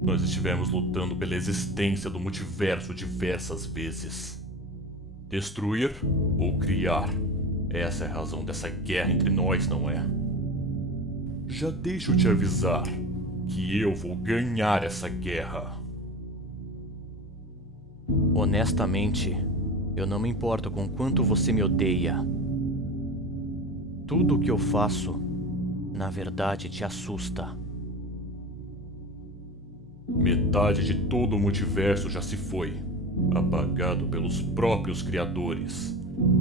Nós estivemos lutando pela existência do multiverso diversas vezes. Destruir ou criar? Essa é a razão dessa guerra entre nós, não é? Já deixo te avisar que eu vou ganhar essa guerra. Honestamente, eu não me importo com quanto você me odeia. Tudo o que eu faço, na verdade, te assusta. Metade de todo o multiverso já se foi, apagado pelos próprios criadores.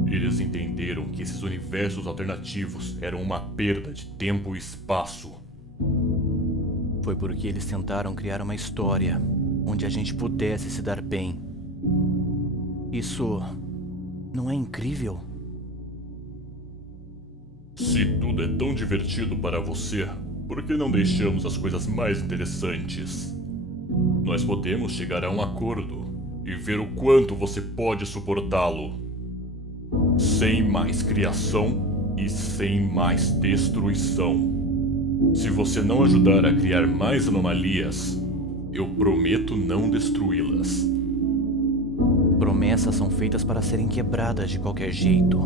Eles entenderam que esses universos alternativos eram uma perda de tempo e espaço. Foi porque eles tentaram criar uma história onde a gente pudesse se dar bem. Isso não é incrível? Se tudo é tão divertido para você, por que não deixamos as coisas mais interessantes? Nós podemos chegar a um acordo e ver o quanto você pode suportá-lo. Sem mais criação e sem mais destruição. Se você não ajudar a criar mais anomalias, eu prometo não destruí-las. Promessas são feitas para serem quebradas de qualquer jeito.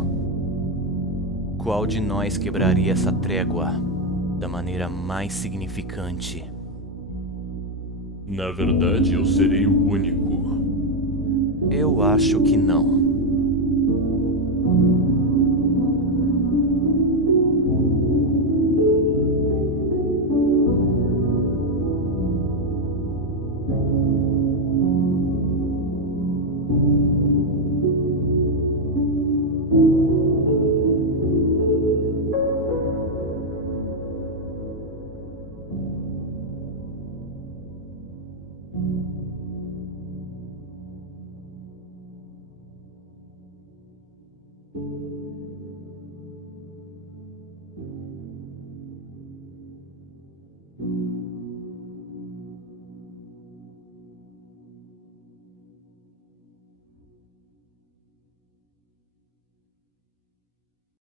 Qual de nós quebraria essa trégua da maneira mais significante? Na verdade, eu serei o único. Eu acho que não.